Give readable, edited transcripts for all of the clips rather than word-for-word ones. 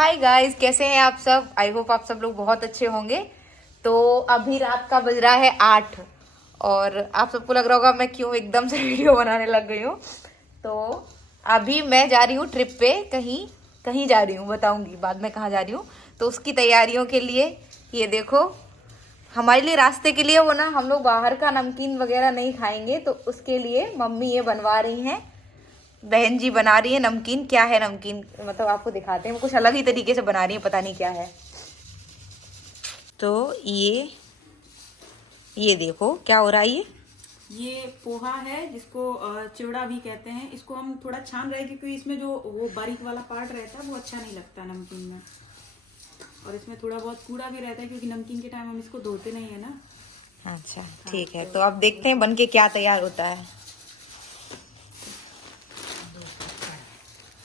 Hi guys, कैसे हैं आप सब। आई होप आप सब लोग बहुत अच्छे होंगे। तो अभी रात का बज रहा है 8 और आप सबको लग रहा होगा मैं क्यों एकदम से वीडियो बनाने लग गई हूँ। तो अभी मैं जा रही हूँ ट्रिप पे, कहीं जा रही हूँ, बताऊंगी बाद में कहाँ जा रही हूँ। तो उसकी तैयारियों के लिए ये देखो, हमारे लिए रास्ते के लिए वो ना, हम लोग बाहर का नमकीन वगैरह नहीं खाएंगे, तो उसके लिए मम्मी ये बनवा रही हैं, बहन जी बना रही है नमकीन। क्या है नमकीन, मतलब आपको दिखाते हैं, वो कुछ अलग ही तरीके से बना रही है, पता नहीं क्या है। तो ये देखो क्या हो रहा है। ये पोहा है जिसको चिवड़ा भी कहते हैं। इसको हम थोड़ा छान रहे क्योंकि इसमें जो वो बारीक वाला पार्ट रहता है वो अच्छा नहीं लगता नमकीन में, और इसमें थोड़ा बहुत कूड़ा भी रहता है क्योंकि नमकीन के टाइम हम इसको धोते नहीं है ना। अच्छा ठीक है, तो अब देखते हैं बन के क्या तैयार होता है।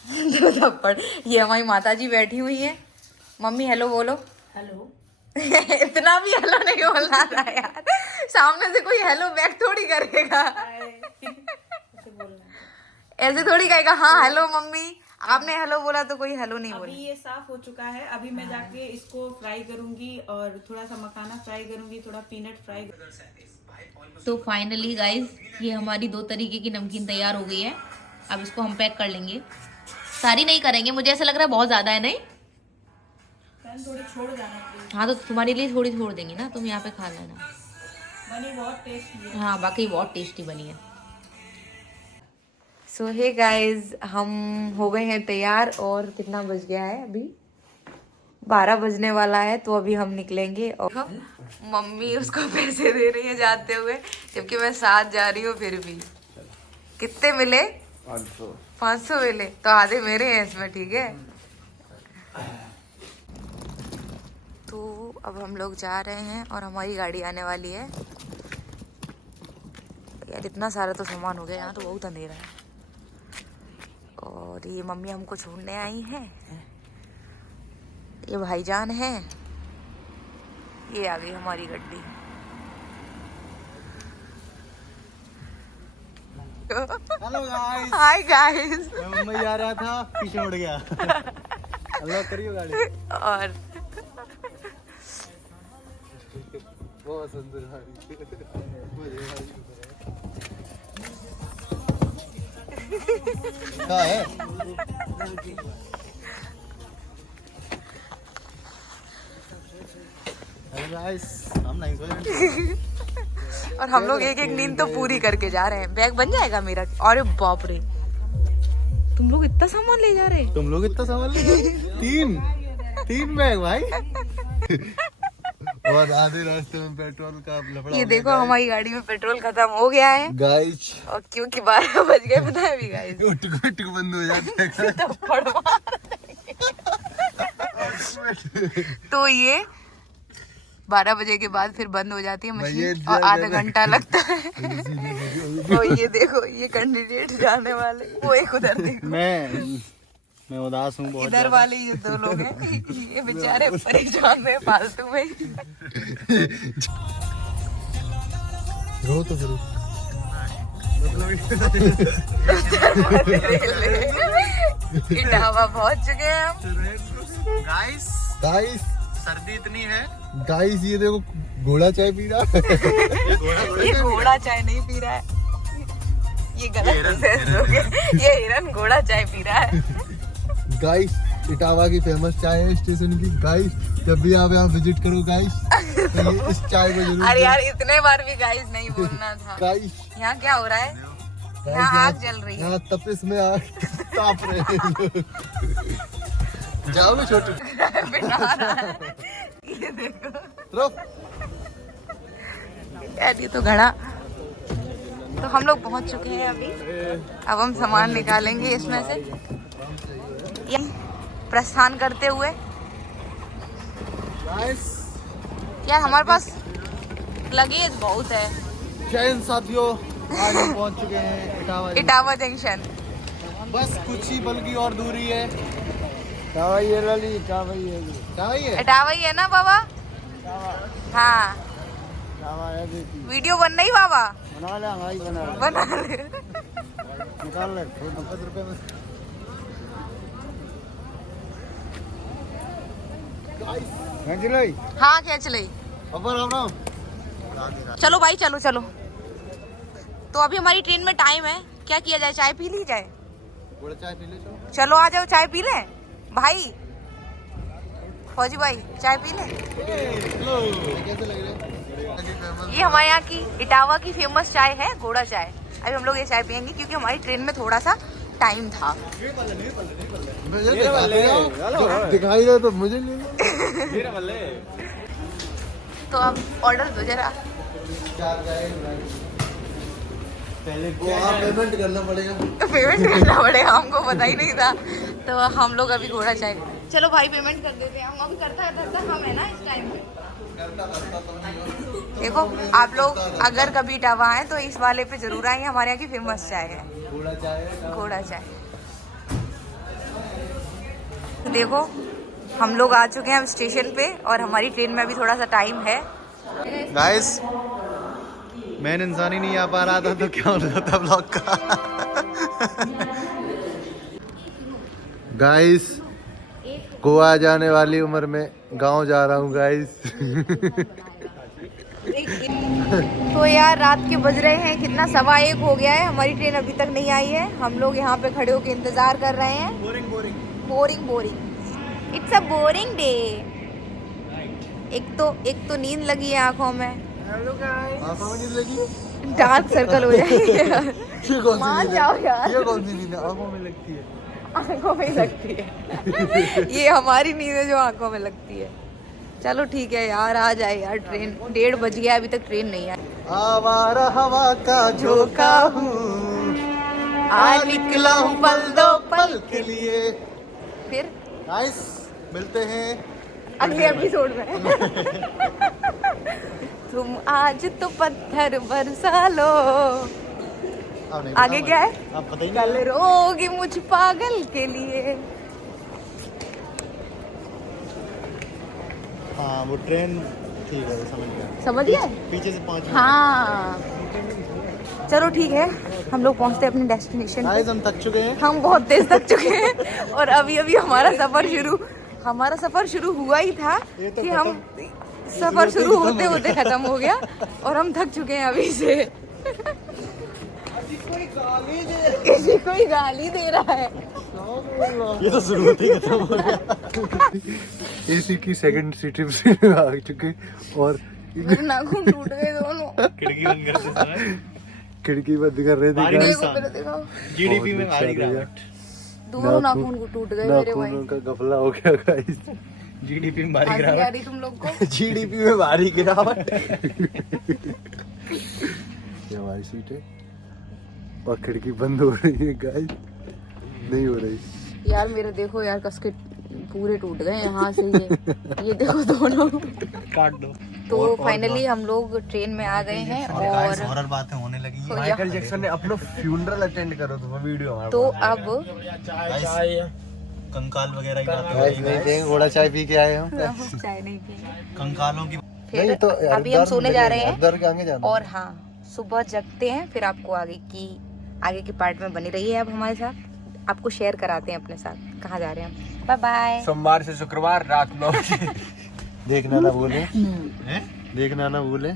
दो थप्पड़। ये हमारी माता जी बैठी हुई है। मम्मी हेलो बोलो। हेलो। इतना भी हेलो नहीं बोलना था यार, सामने से कोई हेलो बैक थोड़ी करेगा। ऐसे थोड़ी कहेगा हाँ हेलो मम्मी, आपने हेलो बोला तो कोई हेलो नहीं बोला। अभी ये साफ हो चुका है, अभी मैं जाके इसको फ्राई करूंगी और थोड़ा सा मखाना फ्राई करूंगी, थोड़ा पीनट फ्राई। तो फाइनली गाइज ये हमारी 2 तरीके की नमकीन तैयार हो गई है। अब इसको हम पैक कर लेंगे। सारी नहीं करेंगे, मुझे ऐसा लग रहा है बहुत ज्यादा है। नहीं थोड़ी छोड़ जाना प्लीज। हाँ, तो तुम्हारे लिए थोड़ी छोड़ देंगे ना, तुम यहाँ पे खा लेना। बनी बहुत टेस्टी है। हाँ बाकी बहुत टेस्टी बनी है। सो हे गाइज, हम हो गए हैं तैयार और कितना बज गया है, अभी 12 बजने वाला है। तो अभी हम निकलेंगे और मम्मी उसको पैसे दे रही है जाते हुए, जबकि मैं साथ जा रही हूँ। फिर भी कितने मिले? 500 मिले, तो आधे मेरे हैं इसमें, ठीक है। तो अब हम लोग जा रहे हैं और हमारी गाड़ी आने वाली है। यार इतना सारा तो सामान हो गया, यहाँ तो बहुत अंधेरा है। और ये मम्मी हमको छोड़ने आई हैं, ये भाईजान है, ये आ गई हमारी गड्डी। Hello guys. Hi guys. मैं मुंबई जा रहा था, पीछे उड़ गया। अनलॉक करियो गाड़ी। और बहुत सुंदर गाड़ी। क्या है? हेलो गाइस, हम नहीं सो रहे। और हम लोग एक एक नींद तो पूरी करके जा रहे हैं। बैग बन जाएगा मेरा। अरे बाप रे, तुम लोग इतना सामान ले जा रहे? तुम लोग इतना सामान ले गए? तीन बैग भाई। और आधे रास्ते में पेट्रोल का लफड़ा। ये देखो हमारी गाड़ी में पेट्रोल खत्म हो गया है गाइस, और क्योंकि 12 बज गए, पता है भी गाइस। उठ बंद हो जाता है। तो ये 12 बजे के बाद फिर बंद हो जाती है मशीन और आधा घंटा लगता है। तो ये देखो, ये कैंडिडेट जाने वाले, वो एक उधर देखो। मैं उदास हूँ बहुत। इधर वाले ये 2 लोग हैं, ये बेचारे परेशान है फालतू में। रो तो फिर इटावा पहुंच चुके हैं हम। गाइस सर्दी इतनी है। गाइस ये देखो, घोड़ा चाय पी रहा है। ये घोड़ा चाय नहीं पी रहा है, ये गलत सेंस हो गया। ये हिरन घोड़ा चाय पी रहा है। गाइस इटावा की फेमस चाय है स्टेशन की। गाइस जब भी आप यहाँ विजिट करो गाइस, तो ये इस चाय को जरूर। अरे यार इतने बार भी गाइस नहीं बोलना था। गाइस यहाँ क्या हो रहा है? यहाँ आग जल रही है। यहाँ तपिश में आग ताप रहे हैं। जाओ भी छोटू। ये देखो तरफ। यार ये तो घड़ा। तो हम लोग पहुंच चुके हैं अभी। अब हम सामान निकालेंगे इसमें से, ये प्रस्थान करते हुए। गाइस यार हमारे पास लगेज बहुत है। जैन साथियों, आज हम पहुंच चुके हैं इटावा जंक्शन। बस कुछ ही बल्कि और दूरी है। इटावा ही है ना बाबा? हाँ वीडियो बन रही बाबा? बना ले। निकाल ले 90 रुपए में। हाँ क्या चले, चलो भाई चलो चलो। तो अभी हमारी ट्रेन में टाइम है, क्या किया जाए, चाय पी ली जाए? चाय पी ले चलो आ जाओ, चाय पी लें भाई। फौजी भाई चाय पी लें। कैसे लग रहे? ये हमारे यहाँ की इटावा की फेमस चाय है, घोड़ा चाय। अभी हम लोग ये चाय पियेंगे क्योंकि हमारी ट्रेन में थोड़ा सा टाइम था। दिखाई दे तो मुझे नहीं। तो अब ऑर्डर दो जरा। पहले पेमेंट करना पड़ेगा। पेमेंट करना पड़ेगा, हमको पता ही नहीं था। तो हम लोग अभी घोड़ा चाय, चलो भाई पेमेंट कर देते हैं हम। अभी करता हम है ना इस टाइम पे। देखो आप लोग अगर कभी इटावा आए तो इस वाले पे जरूर आएंगे, हमारे यहाँ की फेमस चाय है घोड़ा चाय। देखो हम लोग आ चुके हैं अब स्टेशन पे और हमारी ट्रेन में अभी थोड़ा सा टाइम है। गाइस मेन इंसान ही नहीं आ पा रहा था तो क्या हो रहा था ब्लॉग का। गाइस गोवा जाने वाली उम्र में गांव जा रहा हूँ गाइस। तो यार रात के बज रहे हैं कितना, 1:15 हो गया है, हमारी ट्रेन अभी तक नहीं आई है। हम लोग यहाँ पे खड़े होकर इंतजार कर रहे हैं। Boring it's a boring day. एक तो नींद लगी है आंखों में, आंखों में नींद लगी, डार्क सर्कल हो जाएगी। ये कौन सी मान नींद जाओ है? यार, ये कौन सी नींद है? आंखों में लगती है। आंखों में लगती है। ये हमारी नींद है जो आंखों में लगती है। चलो ठीक है यार, आ जाए यार ट्रेन। 1:30 बज गया, अभी तक ट्रेन नहीं आई। आवारा हवा का झोंका हूँ, आ निकला हूँ पल दो पल के लिए। फिर गाइस मिलते हैं अगले एपिसोड में। तुम आज तो पत्थर बरसा लो। आगे क्या है? आप बताइए। कल रोगी मुझ पागल के लिए। हाँ वो ट्रेन ठीक है, समझ गया? पीछे से 5 हाँ चलो ठीक है, हम लोग पहुंचते हैं अपने डेस्टिनेशन पे। गाइस हम थक चुके हैं। हम बहुत तेज थक चुके हैं और अभी हमारा सफर शुरू हुआ ही था कि हम सफर शुरू होते होते खत्म हो गया और हम थक चुके हैं अभी से। किसी कोई गाली दे रहा है। ये तो शुरू ही खत्म हो गया। एसी की सेकंड सीट से आ चुके और मेरे नाखून टूट गए दोनों। खिड़की बंद कर रहे थे। देखो मेरे देखो, जीडीपी में भारी गिरावट। दोनों नाखून को टूट गए मेरे भाई। नाखूनों का गफला हो गया गाइस। जीडीपी में भारी हंसी आ गिरावट। रही तुम लोग को? जीडीपी में भारी गिरावट। ये हमारी सीट है और खिड़की बंद हो रही है गाइस, नहीं हो रही यार मेरे देखो यार, कसके पूरे टूट गए यहाँ से। ये देखो दोनों काट दो। तो फाइनली हम लोग ट्रेन में आ गए हैं और हॉरर बातें होने लगी हैं। तो माइकल जैक्सन ने अपना फ्यूनरल अटेंड करो तो वो वीडियो हमारा। तो अब कंकाल वगैरह की बातें नहीं पियेंगे, घोड़ा चाय पी के आए हम। चाय नहीं पी, कंकालों की फिर तो अभी हम सोने जा रहे हैं हरिद्वार के आगे जाना। और हाँ सुबह जगते हैं, फिर आपको आगे की पार्ट में बनी रही है। अब हमारे साथ आपको शेयर कराते हैं अपने साथ कहाँ जा रहे हैं हम। Bye bye. सोमवार से शुक्रवार रात 9 बजे। देखना ना भूले, देखना ना भूले।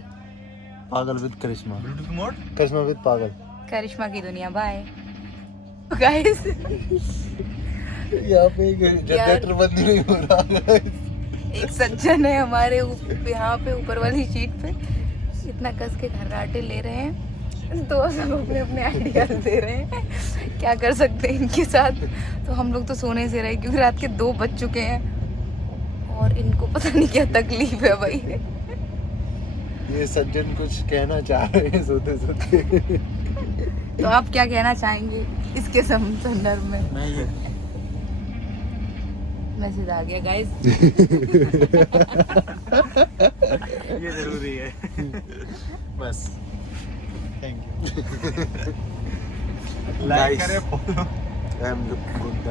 पागल with Karishma, Bluetooth mode Karishma with पागल, करिश्मा की दुनिया। Bye guys. यहाँ पे जनरेटर बंद नहीं हो रहा। एक सज्जन है हमारे यहाँ पे ऊपर वाली सीट पे, इतना कस के घर्राटे ले रहे हैं। तो सब अपने अपने आइडियाज दे रहे हैं, क्या कर सकते हैं इनके साथ। तो हम लोग तो सोने से रहे क्योंकि रात के 2 बज चुके हैं और इनको पता नहीं क्या तकलीफ है भाई। ये सज्जन कुछ कहना चाह रहे हैं सोते सोते। तो आप क्या कहना चाहेंगे इसके संदर्भ में? मैं ये मैसेज आ गया गाइस। ये जरूरी है। बस थैंक यू। लाइक करें, follow. I am looking good.